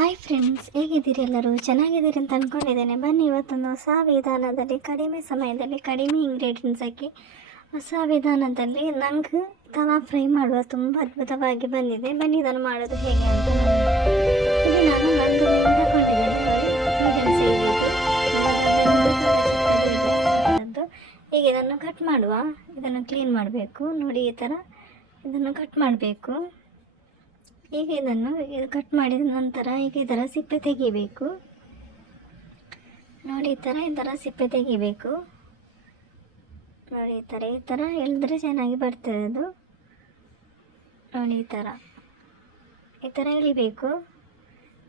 Hi friends ಹೇಗಿದ್ದೀರಿ ಎಲ್ಲರೂ? ಚೆನ್ನಾಗಿದ್ದೀರಿ ಅಂತ ಅಂದ್ಕೊಂಡಿದ್ದೇನೆ ಬನ್ನಿ ಇವತ್ತೊಂದು ಹೊಸ ವಿಧಾನದಲ್ಲಿ, ಕಡಿಮೆ ಸಮಯದಲ್ಲಿ, ಕಡಿಮೆ ಇಂಗ್ರೀಡಿಯೆಂಟ್ಸ್ ಹಾಕಿ ಹೊಸ ವಿಧಾನದಲ್ಲಿ ನಂಗೆ ತವಾ ಫ್ರೈ ಮಾಡುವ ತುಂಬ ಅದ್ಭುತವಾಗಿ ಬಂದಿದೆ. ಬನ್ನಿ ಇದನ್ನು ಮಾಡೋದು ಹೇಗೆ ಅಂತ ನಾನು ಈಗ ಇದನ್ನು ಕಟ್ ಮಾಡುವ. ಇದನ್ನು ಕ್ಲೀನ್ ಮಾಡಬೇಕು. ನೋಡಿ ಈ ಥರ ಇದನ್ನು ಕಟ್ ಮಾಡಬೇಕು. ಈಗ ಇದನ್ನು ಇದು ಕಟ್ ಮಾಡಿದ ನಂತರ ಈಗ ಇದರ ಸಿಪ್ಪೆ ತೆಗಿಬೇಕು. ನೋಡಿ, ಈ ಥರ ಈ ಥರ ಸಿಪ್ಪೆ ತೆಗಿಬೇಕು. ನೋಡಿ, ಈ ಥರ ಈ ಥರ ಎಳೆದ್ರೆ ಚೆನ್ನಾಗಿ ಬರ್ತದೆ ಅದು. ನೋಡಿ, ಈ ಥರ ಈ ಥರ ಎಳಿಬೇಕು.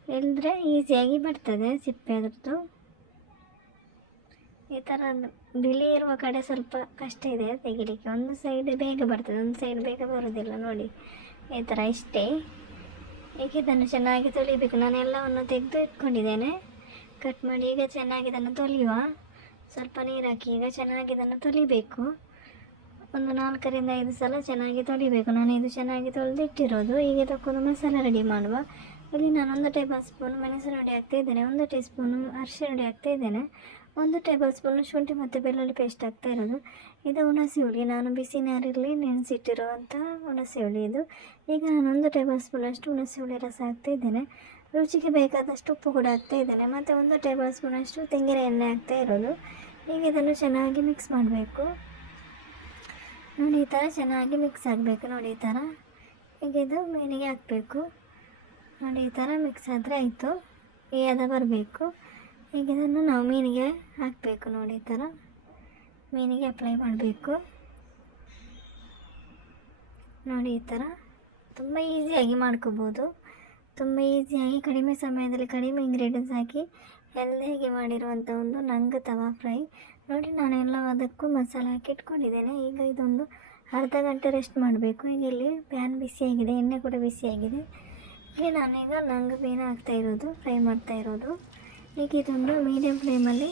ಎಳೆದ್ರೆ ಈಸಿಯಾಗಿ ಬರ್ತದೆ ಸಿಪ್ಪೆ ಅದ್ರದ್ದು. ಈ ಥರ ಬಿಳಿ ಇರುವ ಕಡೆ ಸ್ವಲ್ಪ ಕಷ್ಟ ಇದೆ ತೆಗಿಲಿಕ್ಕೆ. ಒಂದು ಸೈಡ್ ಬೇಗ ಬರ್ತದೆ, ಒಂದು ಸೈಡ್ ಬೇಗ ಬರೋದಿಲ್ಲ. ನೋಡಿ, ಈ ಥರ ಇಷ್ಟೇ. ಈಗ ಇದನ್ನು ಚೆನ್ನಾಗಿ ತೊಳಿಬೇಕು? ನಾನು ಎಲ್ಲವನ್ನು ತೆಗೆದು ಇಟ್ಕೊಂಡಿದ್ದೇನೆ. ಕಟ್ ಮಾಡಿ ಈಗ ಚೆನ್ನಾಗಿ ಇದನ್ನು ತೊಳೆಯುವ. ಸ್ವಲ್ಪ ನೀರು ಹಾಕಿ ಈಗ ಚೆನ್ನಾಗಿ ಇದನ್ನು ತೊಳಿಬೇಕು. ಒಂದು ನಾಲ್ಕರಿಂದ ಐದು ಸಲ ಚೆನ್ನಾಗಿ ತೊಳಿಬೇಕು. ನಾನು ಇದು ಚೆನ್ನಾಗಿ ತೊಳೆದು ಇಟ್ಟಿರೋದು ಈಗ ಇದಕ್ಕೊಂದು ಮಸಾಲೆ ರೆಡಿ ಮಾಡುವ. ಇಲ್ಲಿ ನಾನು ಒಂದು ಟೇಬಲ್ ಸ್ಪೂನ್ ಮೆಣಸಿನ ಹುಡಿ ಹಾಕ್ತಾ ಇದ್ದೇನೆ. ಒಂದು ಟೀ ಸ್ಪೂನು ಅರಿಶಿನ ಹುಡಿ ಹಾಕ್ತಾ ಇದ್ದೇನೆ. ಒಂದು ಟೇಬಲ್ ಸ್ಪೂನ್ ಶುಂಠಿ ಮತ್ತು ಬೆಳ್ಳುಳ್ಳಿ ಪೇಸ್ಟ್ ಹಾಕ್ತಾ ಇರೋದು ಇದು ಹುಣಸೆ ಹುಳಿ. ನಾನು ಬಿಸಿ ನೀರಲ್ಲಿ ನೆನೆಸಿಟ್ಟಿರುವಂಥ ಹುಣಸೆ ಹುಳಿ ಇದು. ಈಗ ನಾನು ಒಂದು ಟೇಬಲ್ ಸ್ಪೂನಷ್ಟು ಹುಣಸೆ ಹುಳಿ ರಸ ಹಾಕ್ತಾ ಇದ್ದೇನೆ. ರುಚಿಗೆ ಬೇಕಾದಷ್ಟು ಉಪ್ಪು ಕೂಡ ಹಾಕ್ತಾ ಇದ್ದೇನೆ. ಮತ್ತು ಒಂದು ಟೇಬಲ್ ಸ್ಪೂನಷ್ಟು ತೆಂಗಿನ ಎಣ್ಣೆ ಹಾಕ್ತಾ ಇರೋದು. ಈಗ ಇದನ್ನು ಚೆನ್ನಾಗಿ ಮಿಕ್ಸ್ ಮಾಡಬೇಕು. ನೋಡಿ, ಈ ಥರ ಚೆನ್ನಾಗಿ ಮಿಕ್ಸ್ ಆಗಬೇಕು. ನೋಡಿ, ಈ ಥರ. ಈಗ ಇದು ಮೀನಿಗೆ ಹಾಕಬೇಕು. ನೋಡಿ, ಈ ಥರ ಮಿಕ್ಸ್ ಆದರೆ ಆಯಿತು. ಈ ಅದ ಬರಬೇಕು. ಈಗ ಇದನ್ನು ನಾವು ಮೀನಿಗೆ ಹಾಕಬೇಕು ನೋಡಿ ಈ ಥರ. ಮೀನಿಗೆ ಅಪ್ಲೈ ಮಾಡಬೇಕು. ನೋಡಿ ಈ ಥರ. ತುಂಬ ಈಸಿಯಾಗಿ ಮಾಡ್ಕೋಬೋದು. ತುಂಬ ಈಸಿಯಾಗಿ ಕಡಿಮೆ ಸಮಯದಲ್ಲಿ ಕಡಿಮೆ ಇಂಗ್ರೀಡಿಯೆಂಟ್ಸ್ ಹಾಕಿ ಹೆಲ್ದಿಯಾಗಿ ಮಾಡಿರುವಂಥ ಒಂದು ನಂಗೆ ತವಾ ಫ್ರೈ. ನೋಡಿ ನಾನು ಎಲ್ಲದಕ್ಕೂ ಮಸಾಲೆ ಹಾಕಿ ಇಟ್ಕೊಂಡಿದ್ದೇನೆ. ಈಗ ಇದೊಂದು ಅರ್ಧ ಗಂಟೆ ರೆಸ್ಟ್ ಮಾಡಬೇಕು. ಈಗ ಇಲ್ಲಿ ಪ್ಯಾನ್ ಬಿಸಿಯಾಗಿದೆ ಎಣ್ಣೆ ಕೂಡ ಬಿಸಿಯಾಗಿದೆ ಇಲ್ಲಿ ನಾನೀಗ ನಂಗೆ ಮೀನು ಹಾಕ್ತಾ ಇರೋದು, ಫ್ರೈ ಮಾಡ್ತಾ ಇರೋದು. ಈಗ ಇದೊಂದು ಮೀಡಿಯಮ್ ಫ್ಲೇಮಲ್ಲಿ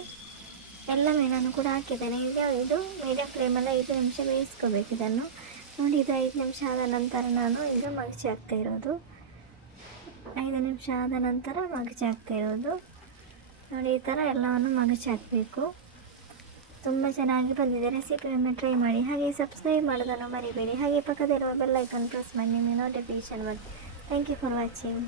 ಎಲ್ಲ ಮೀನನ್ನು ಕೂಡ ಹಾಕಿದ್ದೇನೆ. ಈಗ ಇದು ಮೀಡಿಯಮ್ ಫ್ಲೇಮಲ್ಲಿ ಐದು ನಿಮಿಷ ಬೇಯಿಸ್ಕೋಬೇಕು ಇದನ್ನು. ನೋಡಿ, ಇದು ಐದು ನಿಮಿಷ ಆದ ನಂತರ ನಾನು ಈಗ ಮಗಚಿ ಹಾಕ್ತಾ ಇರೋದು. ಐದು ನಿಮಿಷ ಆದ ನಂತರ ಮಗಚಿ ಹಾಕ್ತಾ ಇರೋದು. ನೋಡಿ, ಈ ಥರ ಎಲ್ಲವನ್ನು ಮಗಚಿ ಹಾಕಬೇಕು. ತುಂಬ ಚೆನ್ನಾಗಿ ಬಂದಿದೆ ರೆಸಿಪಿಯನ್ನು ಟ್ರೈ ಮಾಡಿ. ಹಾಗೆ ಸಬ್ಸ್ಕ್ರೈಬ್ ಮಾಡೋದನ್ನು ಮರಿಬೇಡಿ. ಹಾಗೆ ಪಕ್ಕದಲ್ಲಿರುವ ಬೆಲ್ ಐಕನ್ ಪ್ರೆಸ್ ಮಾಡಿ. ನಿಮಗೆ ನೋಟಿಫಿಕೇಶನ್ ಬರುತ್ತೆ ಥ್ಯಾಂಕ್ ಯು ಫಾರ್ ವಾಚಿಂಗ್